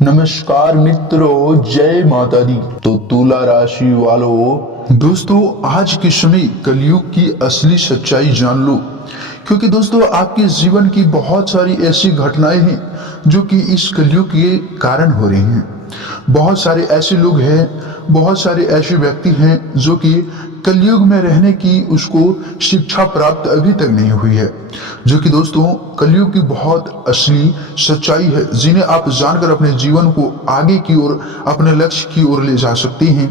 नमस्कार मित्रों, जय माता दी। तो तुला राशि वालों, दोस्तों आज के समय कलयुग की असली सच्चाई जान लो, क्योंकि दोस्तों आपके जीवन की बहुत सारी ऐसी घटनाएं हैं जो कि इस कलयुग के कारण हो रही हैं। बहुत सारे ऐसे लोग हैं, बहुत सारे ऐसे व्यक्ति हैं जो कि कलयुग में रहने की उसको शिक्षा प्राप्त अभी तक नहीं हुई है, जो कि दोस्तों कलयुग की बहुत असली सच्चाई है, जिन्हें आप जानकर अपने जीवन को आगे की ओर, अपने लक्ष्य की ओर ले जा सकते हैं,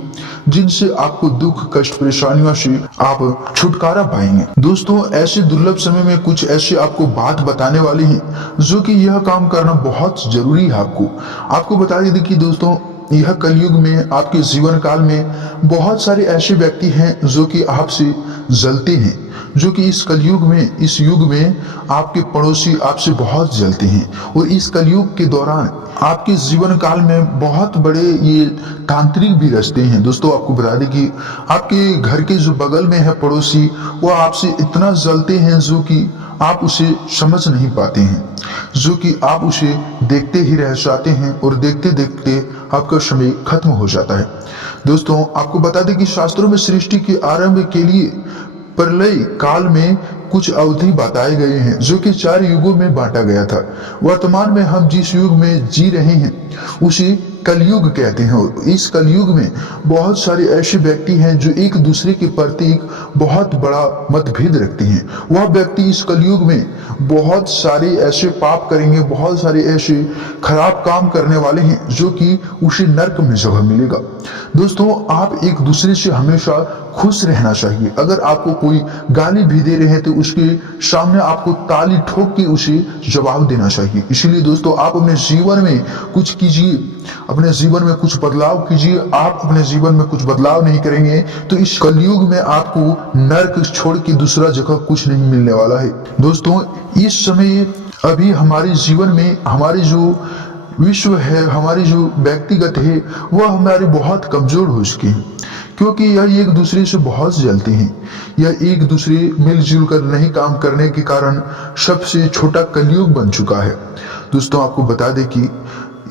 जिनसे आपको दुख कष्ट परेशानियों से आप छुटकारा पाएंगे। दोस्तों ऐसे दुर्लभ समय में कुछ ऐसे आपको बात बताने वाले हैं जो कि यह काम करना बहुत जरूरी है। आपको बता दें कि दोस्तों यह कलयुग में आपके जीवन काल में बहुत सारे ऐसे व्यक्ति हैं जो कि आपसे जलते हैं, जो कि इस कलयुग में, इस युग में आपके पड़ोसी आपसे बहुत जलते हैं। और इस कलयुग के दौरान आपके जीवन काल में बहुत बड़े ये तांत्रिक भी रचते हैं। दोस्तों आपको बता दें कि आपके घर के जो बगल में है पड़ोसी, वो आपसे इतना जलते हैं जो कि आप उसे समझ नहीं पाते हैं, जो कि आप उसे देखते ही रह जाते हैं और देखते देखते आपका समय खत्म हो जाता है। दोस्तों आपको बता दें कि शास्त्रों में सृष्टि के आरंभ के लिए प्रलय काल में कुछ अवधि बताए गए हैं, जो कि 4 युगों में बांटा गया था। वर्तमान में हम जिस युग में जी रहे हैं उसे कलयुग कहते हैं। और इस कलयुग में बहुत सारे ऐसे व्यक्ति हैं जो एक दूसरे के प्रति बहुत बड़ा मतभेद रखते हैं। वह व्यक्ति इस कलयुग में बहुत सारे ऐसे पाप करेंगे, बहुत सारे ऐसे खराब काम करने वाले हैं जो कि उसे नर्क में जगह मिलेगा। दोस्तों आप एक दूसरे से हमेशा खुश रहना चाहिए। अगर आपको कोई गाली भी दे रहे हैं तो उसके सामने आपको ताली ठोक के उसे जवाब देना चाहिए। इसीलिए दोस्तों आप अपने जीवन में कुछ कीजिए, अपने जीवन में कुछ बदलाव कीजिए। आप अपने जीवन में कुछ बदलाव नहीं करेंगे तो इस कलयुग में आपको नर्क छोड़ के दूसरा जगह कुछ नहीं मिलने वाला है। दोस्तों इस समय अभी हमारे जीवन में हमारी जो विश्व है, हमारी जो व्यक्तिगत है, वह हमारे बहुत कमजोर हो चुके हैं, क्योंकि यह एक दूसरे से बहुत जलते हैं। यह एक दूसरे मिलजुल कर नहीं काम करने के कारण सबसे छोटा कलयुग बन चुका है। दोस्तों आपको बता दें कि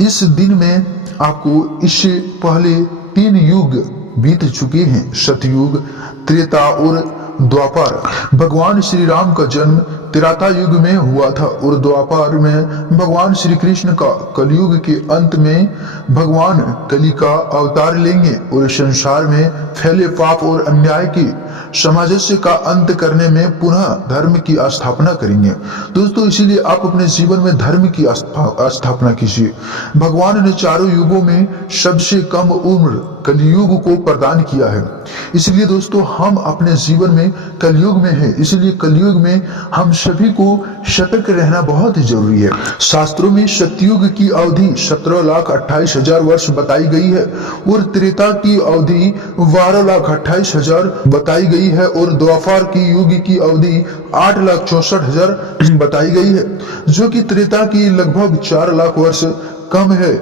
इस दिन में आपको इससे पहले 3 युग बीत चुके हैं, सतयुग, त्रेता और द्वापर। भगवान श्री राम का जन्म त्रेता युग में हुआ था और द्वापर में भगवान श्री कृष्ण का कलयुग के अंत में भगवान कली का अवतार लेंगे और संसार में फैले पाप और अन्याय की सामंजस्य का अंत करने में पुनः धर्म की स्थापना करेंगे। दोस्तों इसीलिए आप अपने जीवन में धर्म की स्थापना कीजिए। भगवान ने 4 युगों में सबसे कम उम्र कलयुग को प्रदान किया है। इसलिए दोस्तों हम अपने जीवन में कलयुग में है, इसलिए कलयुग में हम सभी को सतर्क रहना बहुत जरूरी है। शास्त्रों में सतयुग की अवधि 17,28,000 वर्ष बताई गई है और त्रेता की अवधि 12,28,000 बताई गई है और द्वापर की युग की अवधि 8,64,000 बताई गई है, जो कि त्रेता की लगभग 4 लाख वर्ष कम है।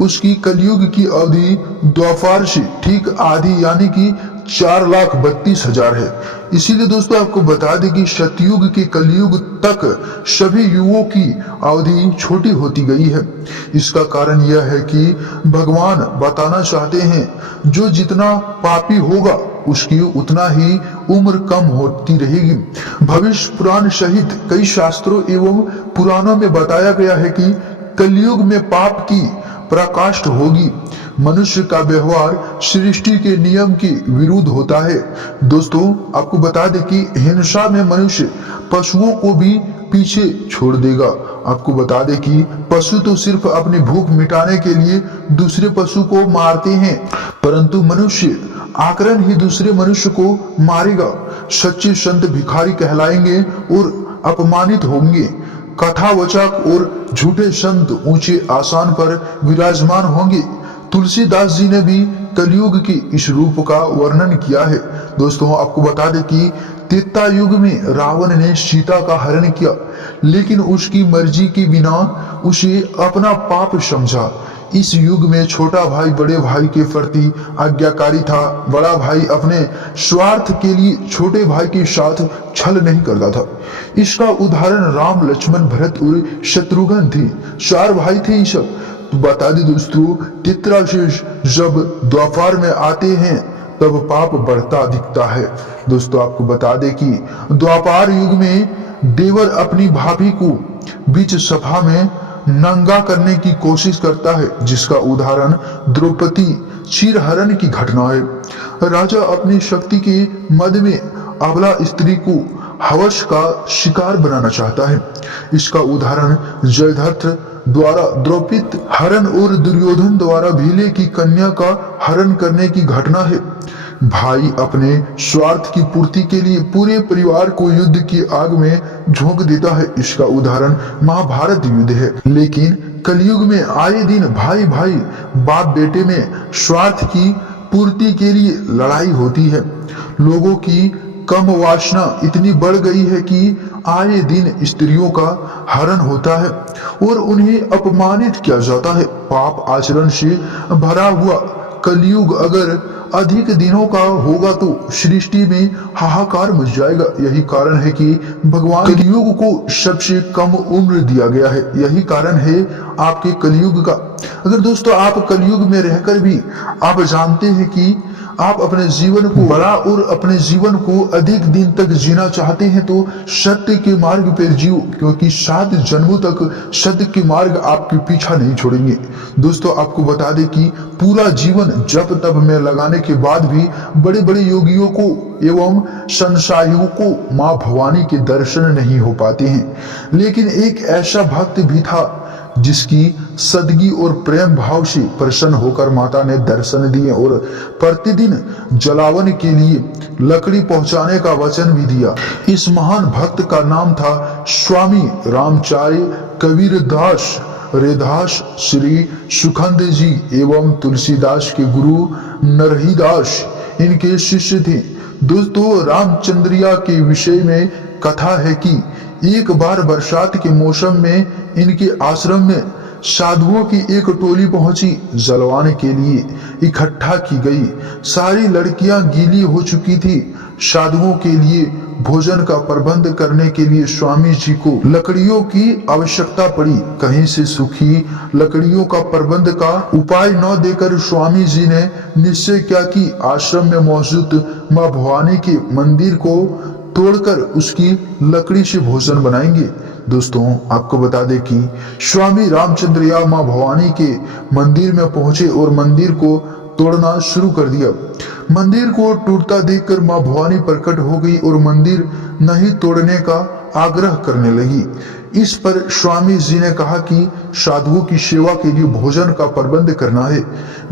उसकी कलयुग की अवधि द्वापर से ठीक आधी यानी कि 4,32,000 है। इसीलिए दोस्तों आपको बता दें कि सतयुग के कलयुग तक सभी युगों की अवधि छोटी होती गई है। इसका कारण यह है कि भगवान बताना चाहते हैं जो जितना पापी होगा उसकी उतना ही उम्र कम होती रहेगी। भविष्य पुराण सहित कई शास्त्रों एवं पुराणों में बताया गया है कि कलयुग में पाप की पराकाष्ठा होगी। मनुष्य का व्यवहार सृष्टि के नियम के विरुद्ध होता है। दोस्तों आपको बता दें कि हिंसा में मनुष्य पशुओं को भी पीछे छोड़ देगा। आपको बता दें कि पशु तो सिर्फ अपनी भूख मिटाने के लिए दूसरे पशु को मारते हैं, परंतु मनुष्य आकरण ही दूसरे मनुष्य को मारेगा। सच्चे संत भिखारी कहलाएंगे और अपमानित होंगे। कथावचक और झूठे संत ऊंचे आसन पर विराजमान होंगे। तुलसीदास जी ने भी कलयुग के इस रूप का वर्णन किया है। दोस्तों आपको बता दें कि त्रेता युग में रावण ने सीता का हरण किया, लेकिन उसकी मर्जी के बिना उसे अपना पाप समझा। इस युग में छोटा भाई बड़े भाई के प्रति आज्ञाकारी था। बड़ा भाई अपने स्वार्थ के लिए छोटे भाई के साथ छल नहीं करता था। इसका उदाहरण राम, लक्ष्मण, भरत और शत्रुघ्न थे। 4 भाई थे। ये सब तो बता दें दोस्तों, चित्राशीष जब द्वापर में आते हैं तब पाप बढ़ता दिखता है। दोस्तों आपको बता दें कि द्वापर युग में देवर अपनी भाभी को बीच सभा में नंगा करने की कोशिश करता है, जिसका उदाहरण द्रौपदी चीरहरण की घटना है। राजा अपनी शक्ति के मद में अबला स्त्री को हवस का शिकार बनाना चाहता है। इसका उदाहरण जयद्रथ द्वारा द्रौपदी हरण और दुर्योधन द्वारा भीले की कन्या का हरण करने की घटना है। भाई अपने स्वार्थ की पूर्ति के लिए पूरे परिवार को युद्ध की आग में झोंक देता है। इसका उदाहरण महाभारत युद्ध है। लेकिन कलयुग में आए दिन भाई भाई बाप बेटे में स्वार्थ की पूर्ति के लिए लड़ाई होती है। लोगों की कम वासना इतनी बढ़ गई है कि आए दिन स्त्रियों का हरण होता है और उन्हें अपमानित किया जाता है। पाप आचरण से भरा हुआ कलयुग अगर अधिक दिनों का होगा तो सृष्टि में हाहाकार मच जाएगा। यही कारण है कि भगवान कलयुग को सबसे कम उम्र दिया गया है। यही कारण है आपके कलयुग का। अगर दोस्तों आप कलयुग में रहकर भी आप जानते हैं कि आप अपने जीवन को बड़ा और अपने जीवन को अधिक दिन तक जीना चाहते हैं तो सत्य के मार्ग पर जियो, क्योंकि 7 जन्मों तक सत्य के मार्ग आपके पीछा नहीं छोड़ेंगे। दोस्तों आपको बता दें कि पूरा जीवन जप तप में लगाने के बाद भी बड़े बड़े योगियों को एवं संसारियों को माँ भवानी के दर्शन नहीं हो पाते हैं। लेकिन एक ऐसा भक्त भी था जिसकी सदगी और प्रेम भाव से प्रसन्न होकर माता ने दर्शन दिए और प्रतिदिन जलावन के लिए लकड़ी पहुंचाने का वचन भी दिया। इस महान भक्त का नाम था स्वामी रामचार्य कबीरदास रेदास श्री सुखंद जी एवं तुलसीदास के गुरु नरहीदास इनके शिष्य थे। दोस्तों रामचंद्रिया के विषय में कथा है कि एक बार बरसात के मौसम में इनके आश्रम में साधुओं की एक टोली पहुंची। जलवाने के लिए इकट्ठा की गई सारी लड़कियां गीली हो चुकी थी। साधुओं के लिए भोजन का प्रबंध करने के लिए स्वामी जी को लकड़ियों की आवश्यकता पड़ी। कहीं से सूखी लकड़ियों का प्रबंध का उपाय न देकर स्वामी जी ने निश्चय किया कि आश्रम में मौजूद माँ भवानी के मंदिर को तोड़कर उसकी लकड़ी से भोजन बनाएंगे। दोस्तों आपको बता दें कि स्वामी रामचंद्रिया माँ भवानी के मंदिर में पहुंचे और मंदिर को तोड़ना शुरू कर दिया। मंदिर को टूटता देखकर माँ भवानी प्रकट हो गई और मंदिर नहीं तोड़ने का आग्रह करने लगी। इस पर स्वामी जी ने कहा कि साधुओं की सेवा के लिए भोजन का प्रबंध करना है।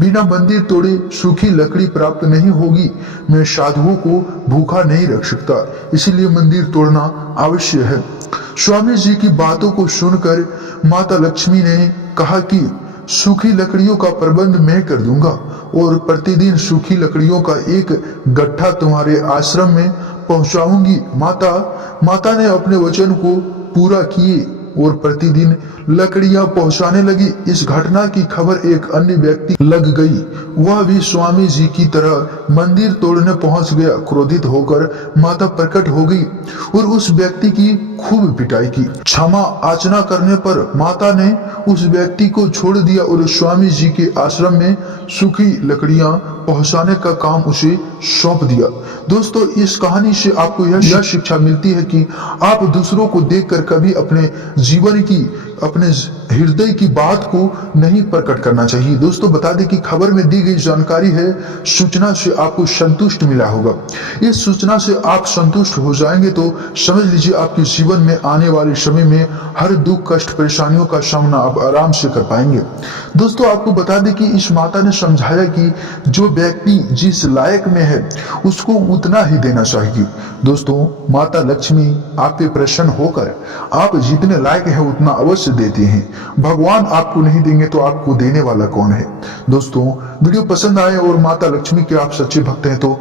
बिना मंदिर तोड़े सूखी लकड़ी प्राप्त नहीं होगी। मैं साधुओं को भूखा नहीं रख सकता, इसलिए मंदिर तोड़ना आवश्यक है। स्वामी जी की बातों को सुनकर माता लक्ष्मी ने कहा कि सूखी लकड़ियों का प्रबंध मैं कर दूंगा और प्रतिदिन सूखी लकड़ियों का एक गट्ठा तुम्हारे आश्रम में पहुंचाऊंगी। माता ने अपने वचन को पूरा किए और प्रतिदिन लकड़ियां पहुंचाने लगी। इस घटना की खबर एक अन्य व्यक्ति लग गई। वह भी स्वामी जी की तरह मंदिर तोड़ने पहुंच गया। क्रोधित होकर माता प्रकट हो गई और उस व्यक्ति की खूब पिटाई की। क्षमा याचना करने पर माता ने उस व्यक्ति को छोड़ दिया और स्वामी जी के आश्रम में सूखी लकड़ियां पहुंचाने का काम उसे सौंप दिया। दोस्तों इस कहानी से आपको यह शिक्षा मिलती है कि आप दूसरों को देखकर कभी अपने जीवन की अपने हृदय की बात को नहीं प्रकट करना चाहिए। दोस्तों बता दें कि खबर में दी गई जानकारी है सूचना से आपको संतुष्ट मिला होगा। इस सूचना से आप संतुष्ट हो जाएंगे तो समझ लीजिए आपके जीवन में आने वाले समय में हर दुख कष्ट परेशानियों का सामना आप आराम से कर पाएंगे। दोस्तों आपको बता दें कि इस माता ने समझाया कि जो व्यक्ति जिस लायक में है उसको उतना ही देना चाहिए। दोस्तों माता लक्ष्मी आप पे प्रसन्न होकर आप जितने लायक है उतना अवश्य देते हैं। भगवान आपको नहीं देंगे तो आपको देने वाला कौन है। दोस्तों वीडियो पसंद आए और माता लक्ष्मी के आप सच्चे भक्त हैं तो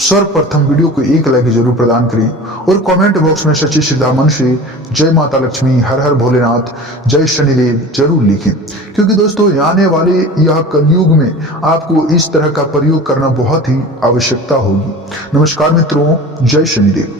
सर्वप्रथम वीडियो को एक लाइक जरूर प्रदान करें और कमेंट बॉक्स में सच्ची श्रद्धा मन से जय माता लक्ष्मी, हर हर भोलेनाथ, जय शनिदेव जरूर लिखें, क्योंकि दोस्तों आने वाले यह कलयुग में आपको इस तरह का प्रयोग करना बहुत ही आवश्यकता होगी। नमस्कार मित्रों, जय शनिदेव।